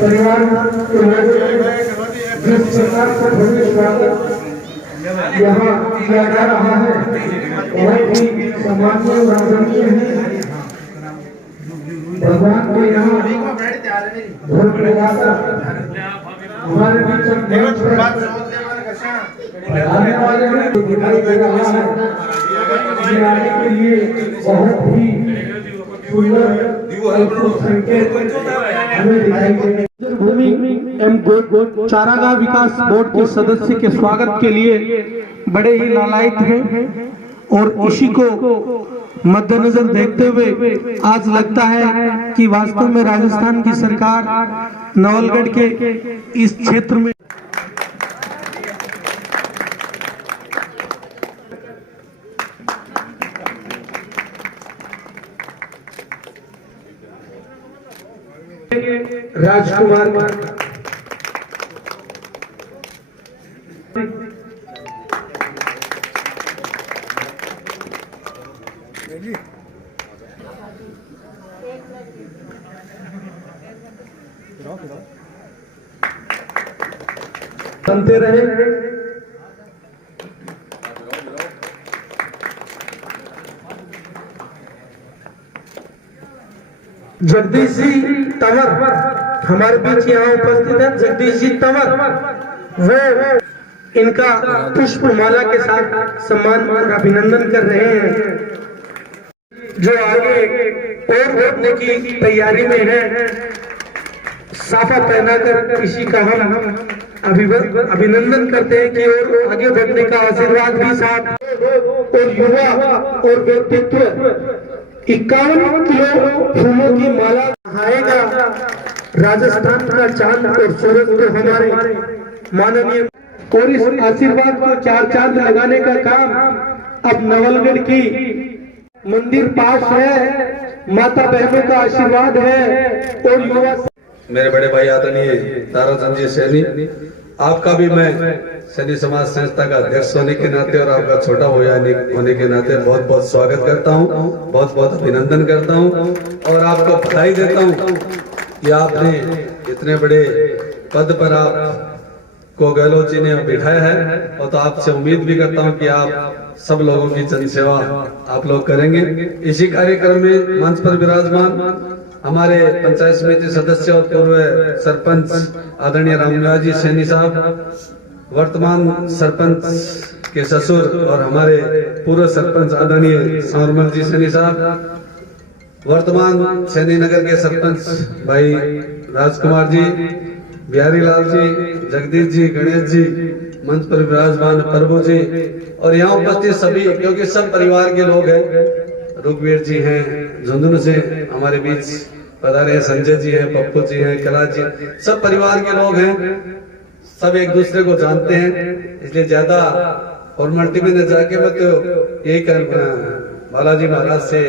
परिवार जिस प्रकार से भव्य स्वागत यहाँ किया जा रहा है बहुत ही सम्माननीय और आदरणीय है। भगवान को यहाँ भोग लगाकर हमारे बीच आने वाले में दिखाई दे रहा है। आने के लिए बहुत ही सुंदर संकेत हमें दिखाई दे। भूमि एवं चारागाह विकास बोर्ड के सदस्य के स्वागत के लिए बड़े ही लालायित हैं और इसी को मद्देनजर देखते हुए आज लगता है कि वास्तव में राजस्थान की सरकार नवलगढ़ के इस क्षेत्र में राजकुमार बनते रहे। जगदीश जी तंवर हमारे बीच यहाँ उपस्थित है। जगदीश जी तंवर वो इनका पुष्पमाला के साथ सम्मान और अभिनंदन कर रहे हैं जो आगे और बढ़ने की तैयारी में है। साफा पहनाकर इसी का हम अभिनंदन करते हैं कि और आगे बढ़ने का आशीर्वाद भी साथ और युवा और व्यक्तित्व 51 किलो फूलों की माला आएगा। राजस्थान का चांद और सूरज तो हमारे माननीय और इस आशीर्वाद को चार चांद लगाने का काम अब नवलगढ़ की मंदिर पास है। माता बहनों का आशीर्वाद है और युवा मेरे बड़े भाई आदरणीय ताराचंद जी सैनी, आपका भी मैं सैनी समाज संस्था का अध्यक्ष होने के नाते और आपका छोटा भैया होने के नाते बहुत बहुत स्वागत करता हूं, बहुत बहुत अभिनंदन करता हूं और आपको बधाई देता हूं कि आपने इतने बड़े पद पर आप को गहलोत जी ने बिठाया है और तो आपसे उम्मीद भी करता हूं कि आप सब लोगों की जनसेवा आप लोग करेंगे। इसी कार्यक्रम में मंच पर विराजमान हमारे पंचायत समिति सदस्य और पूर्व सरपंच आदरणीय रामनिवास जी सैनी साहब, वर्तमान सरपंच के ससुर और हमारे पूर्व सरपंच आदरणीय संवरमल जी सैनी साहब, वर्तमान सैनी नगर के सरपंच भाई राजकुमार जी, बिहारी लाल जी, जगदीश जी, गणेश जी, मंच पर विराजमान प्रभु जी और यहाँ उपस्थित सभी, क्योंकि सब परिवार के लोग हैं। रुकवीर जी हैं झुंझुनू से हमारे बीच पधारे हैं, संजय जी हैं, पप्पू जी हैं, कैलाश जी, सब परिवार के लोग हैं। सब एक दूसरे को जानते हैं, इसलिए ज्यादा फॉर्मेलिटी में न जाके मैं तो यही बालाजी महाराज से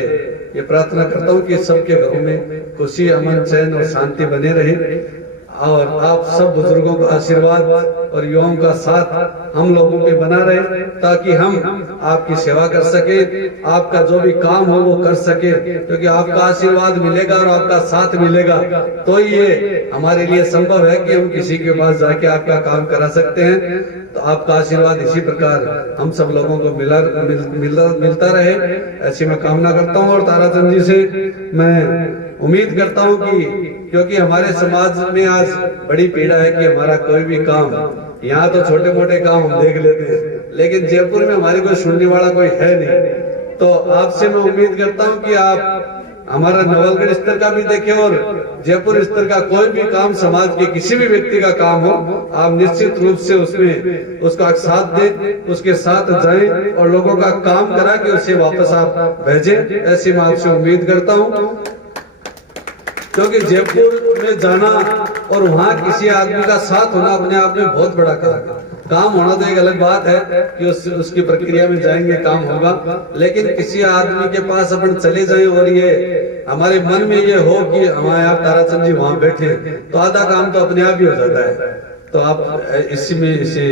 ये प्रार्थना करता हूँ कि सबके घरों में खुशी, अमन, चैन और शांति बने रहे और आप सब बुजुर्गों का आशीर्वाद और युवाओं का साथ हम लोगों पे बना रहे ताकि हम आपकी सेवा कर सके, आपका जो भी काम हो वो कर सके, क्योंकि आपका आशीर्वाद मिलेगा और आपका साथ मिलेगा तो ये हमारे लिए संभव है कि हम किसी के पास जाके आपका काम करा सकते हैं। तो आपका आशीर्वाद इसी प्रकार हम सब लोगों को मिलता रहे, ऐसी मैं कामना करता हूँ। और ताराचंद जी से मैं उम्मीद करता हूँ कि क्योंकि हमारे समाज में आज बड़ी पीड़ा है कि हमारा कोई भी काम, यहाँ तो छोटे मोटे काम हम देख लेते हैं लेकिन जयपुर में हमारी कोई सुनने वाला कोई है नहीं। तो आपसे मैं उम्मीद करता हूँ कि आप हमारा नवलगढ़ स्तर का भी देखें और जयपुर स्तर का कोई भी काम, समाज के किसी भी व्यक्ति का काम हो, आप निश्चित रूप से उसमें उसका साथ दें, उसके साथ जाएं और लोगों का काम करा के उसे वापस आप भेजें, ऐसी मैं आपसे उम्मीद करता हूँ। क्योंकि जयपुर में जाना और वहाँ किसी आदमी का साथ होना अपने आप में बहुत बड़ा काम होना तो एक अलग बात है कि उसकी प्रक्रिया में जाएंगे काम होगा, लेकिन किसी आदमी के पास अपन चले जाएं और ये हमारे मन में ये हो कि हमारे आप ताराचंद जी वहाँ बैठे तो आधा काम तो अपने आप ही हो जाता है। तो आप इसी में इसे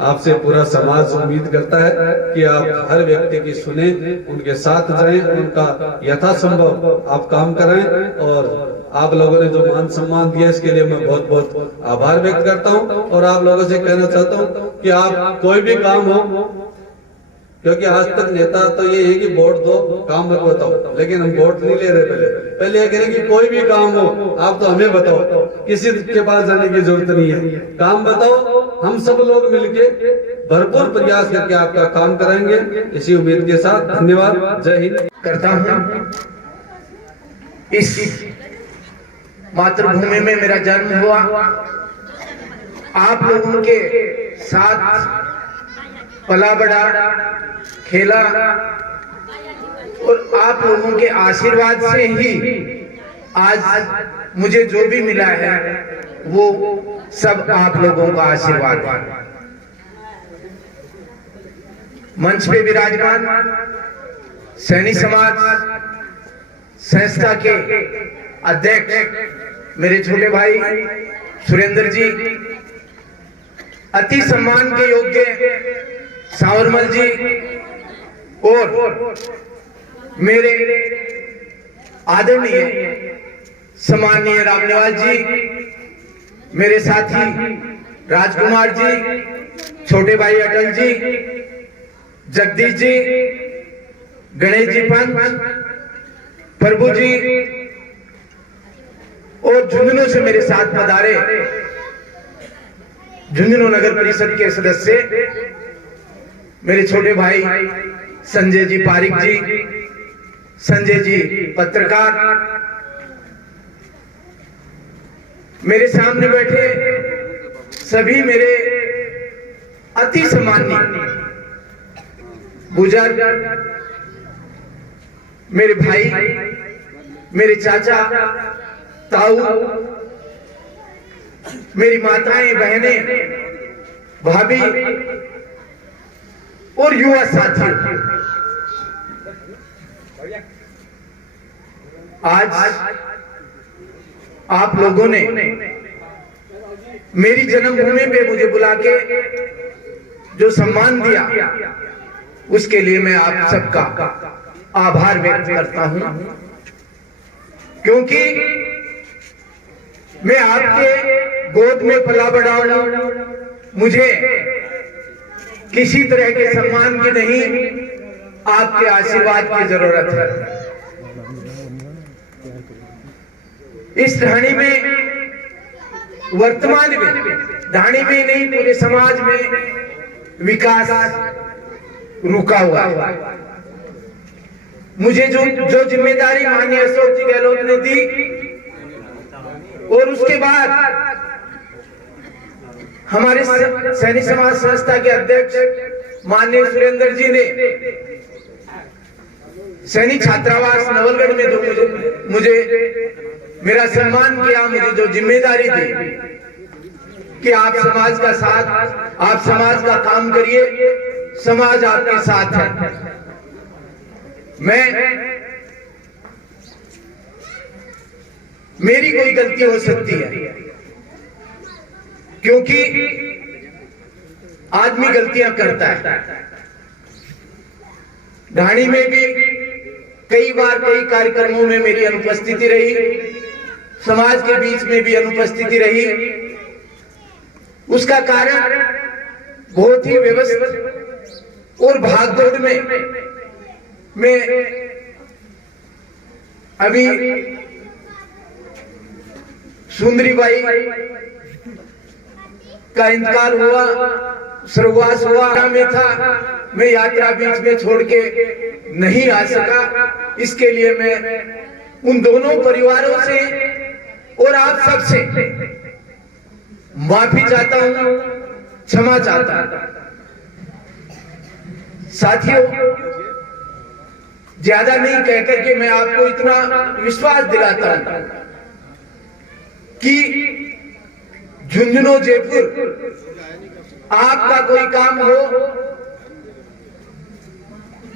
आपसे पूरा समाज उम्मीद करता है कि आप हर व्यक्ति की सुने, उनके साथ जाएं, उनका यथासंभव आप काम कराएं। और आप लोगों ने जो मान सम्मान दिया इसके लिए मैं बहुत बहुत आभार व्यक्त करता हूं। और आप लोगों से कहना चाहता हूं कि आप कोई भी काम हो, क्योंकि आज तक नेता तो ये है कि वोट दो, काम मत बताओ, लेकिन हम वोट नहीं ले रहे। पहले ये करें कि कोई भी काम हो आप तो हमें बताओ, किसी के पास जाने की जरूरत नहीं है, काम बताओ, हम सब लोग मिलके भरपूर प्रयास करके आपका काम कराएंगे। इसी उम्मीद के साथ धन्यवाद, जय हिंद करता हूँ। इस मातृभूमि में मेरा जन्म हुआ, आप लोगों के साथ पला बड़ा, खेला, और आप लोगों के आशीर्वाद से ही आज मुझे जो भी मिला है वो सब आप लोगों का आशीर्वाद। मंच पे विराजमान सैनी समाज संस्था के अध्यक्ष मेरे छोटे भाई सुरेंद्र जी, अति सम्मान के योग्य सावरमल जी, और मेरे आदरणीय सम्मानीय रामनिवास जी, मेरे साथी राजकुमार जी, छोटे भाई अटल जी, जगदीश जी, गणेश जी पंत, प्रभु जी, और झुंझुनू से मेरे साथ पधारे झुंझुनू नगर परिषद के सदस्य मेरे छोटे भाई संजय जी पारिक जी, संजय जी पत्रकार, मेरे सामने बैठे सभी मेरे अति सम्माननीय बुजुर्ग, मेरे भाई, मेरे चाचा, ताऊ, मेरी माताएं, बहनें, भाभी और युवा साथी, आज आप लोगों ने मेरी जन्मभूमि पे मुझे बुला के जो सम्मान दिया उसके लिए मैं आप सबका आभार व्यक्त करता हूं, क्योंकि मैं आपके गोद में पला बड़ा हूं। मुझे किसी तरह के सम्मान की नहीं, आपके आशीर्वाद की जरूरत है। इस ढाणी में, वर्तमान में, ढाणी में नहीं पूरे समाज में विकास रुका हुआ है। मुझे जो जिम्मेदारी माननीय अशोक जी गहलोत ने दी, और उसके बाद हमारे सैनी समाज संस्था के अध्यक्ष माननीय सुरेंद्र जी ने सैनी छात्रावास नवलगढ़ में जो मुझे मेरा सम्मान किया, मुझे जो जिम्मेदारी दी कि आप समाज का साथ, आप समाज का काम करिए, समाज आपके साथ है। मेरी कोई गलती हो सकती है, क्योंकि आदमी गलतियां करता है। ढाणी में भी कई बार कई कार्यक्रमों में मेरी अनुपस्थिति रही, समाज के बीच में भी अनुपस्थिति रही। उसका कारण बहुत ही व्यवस्थित और भागदौड़ में मैं अभी सुंदरीबाई का इंतकाल हुआ, स्वर्गवास हुआ में था, मैं यात्रा बीच में छोड़ के नहीं आ सका। इसके लिए मैं उन दोनों परिवारों से और आप सबसे माफी चाहता हूं, क्षमा चाहता हूं। साथियों, ज्यादा नहीं कहकर के मैं आपको इतना विश्वास दिलाता हूं कि झुंझुनू जयपुर आपका कोई काम हो,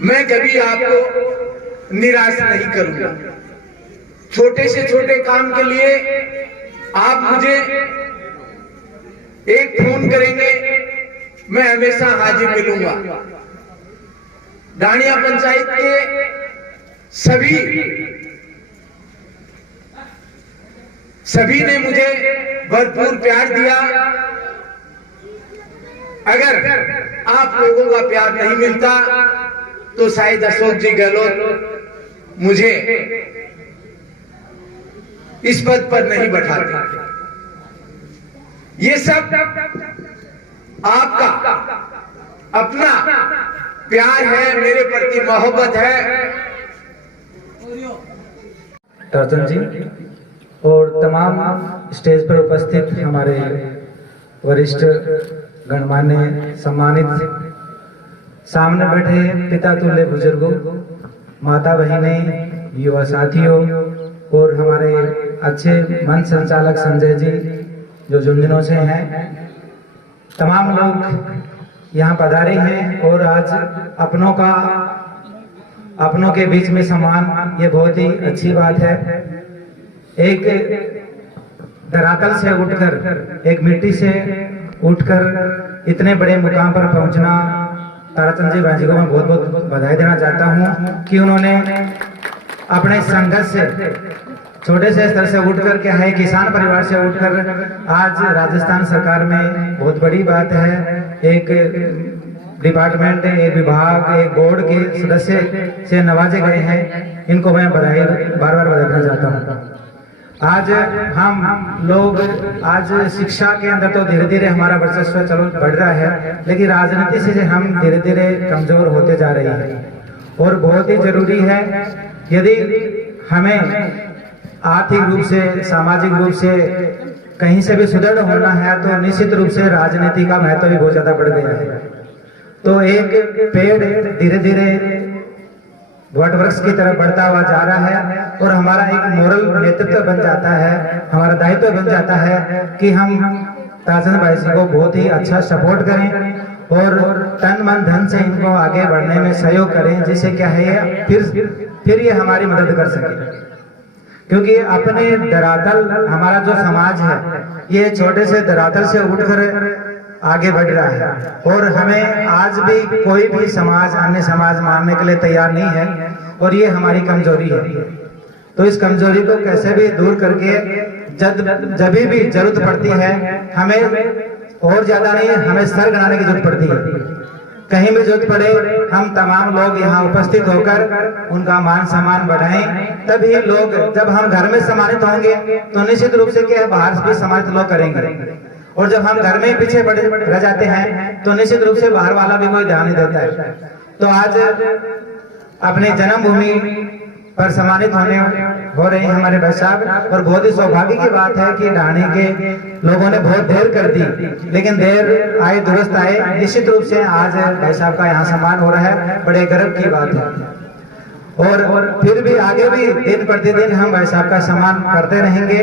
मैं कभी आपको निराश नहीं करूंगा। छोटे से छोटे काम के लिए आप मुझे एक फोन करेंगे, मैं हमेशा हाजिर मिलूंगा। डाणिया पंचायत के सभी ने मुझे भरपूर प्यार दिया। अगर आप लोगों का प्यार नहीं मिलता तो शायद अशोक जी गहलोत मुझे इस पद पर नहीं बैठाते। ये सब आपका अपना प्यार है, मेरे प्रति मोहब्बत है। टार्जन जी और तमाम स्टेज पर उपस्थित हमारे वरिष्ठ गणमान्य सम्मानित सामने बैठे पिता तुल्य बुजुर्गों, माता बहनें, युवा साथियों और हमारे अच्छे मंच संचालक संजय जी जो झुंझुनों से हैं, तमाम लोग यहाँ पधारे हैं और आज अपनों के बीच में सम्मान, ये बहुत ही अच्छी बात है। एक धरातल से उठकर, एक मिट्टी से उठकर इतने बड़े मुकाम पर पहुंचना, ताराचंद जी भाई जी को मैं बहुत बहुत बधाई देना चाहता हूं कि उन्होंने अपने संघर्ष से, छोटे से स्तर से उठकर, क्या है, किसान परिवार से उठकर आज राजस्थान सरकार में बहुत बड़ी बात है, एक डिपार्टमेंट, एक विभाग, एक बोर्ड के सदस्य से नवाजे गए हैं। इनको मैं बधाई बार बार बधाई देना चाहता हूँ। आज हम लोग आज शिक्षा के अंदर तो धीरे धीरे हमारा वर्चस्व चलो बढ़ रहा है, लेकिन राजनीति से हम धीरे धीरे कमजोर होते जा रहे हैं और बहुत ही जरूरी है। यदि हमें आर्थिक रूप से, सामाजिक रूप से कहीं से भी सुदृढ़ होना है तो निश्चित रूप से राजनीति का महत्व भी बहुत ज्यादा बढ़ गया है। तो एक पेड़ धीरे धीरे वट वृक्ष की तरफ बढ़ता हुआ जा रहा है और हमारा एक मोरल नेतृत्व बन जाता है, हमारा दायित्व बन जाता है कि हम ताराचंद भाई जी को बहुत ही अच्छा सपोर्ट करें और तन मन धन से इनको आगे बढ़ने में सहयोग करें, जिससे क्या है फिर ये हमारी मदद कर सके। क्योंकि अपने धरातल, हमारा जो समाज है, ये छोटे से धरातल से उठकर आगे बढ़ रहा है और हमें आज भी कोई भी समाज अन्य समाज मानने के लिए तैयार नहीं है और ये हमारी कमजोरी है। तो इस कमजोरी को कैसे भी दूर करके जब भी जरूरत पड़ती है, हमें और ज्यादा नहीं, हमें सर गड़ाने की जरूरत पड़ती है। कहीं भी जरूरत पड़े, हम तमाम लोग यहाँ उपस्थित होकर उनका मान सम्मान बढ़ाएं। तभी लोग, जब हम घर में सम्मानित होंगे तो निश्चित रूप से क्या बाहर भी सम्मानित लोग करेंगे, और जब हम घर में पीछे रह जाते हैं तो निश्चित रूप से बाहर वाला भी कोई ध्यान नहीं देता है। तो आज अपने जन्मभूमि पर सम्मानित हो रहे हैं हमारे भाई साहब, और बहुत ही सौभाग्य की बात है कि ढाणी के लोगों ने बहुत देर कर दी, लेकिन देर आए दुरुस्त आए। निश्चित रूप से आज भाई साहब का यहाँ सम्मान हो रहा है, बड़े गर्व की बात है। और फिर भी आगे भी दिन प्रतिदिन हम भाई साहब का सम्मान करते रहेंगे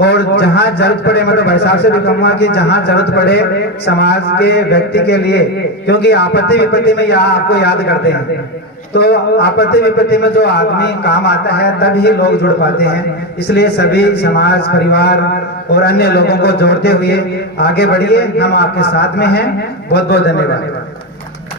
और जहां जरूरत पड़े, मतलब भाई साहब से भी कहूंगा कि जहां जरूरत पड़े समाज के व्यक्ति के लिए, क्योंकि आपत्ति विपत्ति में यहाँ आपको याद करते हैं, तो आपत्ति विपत्ति में जो आदमी काम आता है तभी लोग जुड़ पाते हैं। इसलिए सभी समाज, परिवार और अन्य लोगों को जोड़ते हुए आगे बढ़िए, हम आपके साथ में हैं। बहुत बहुत धन्यवाद।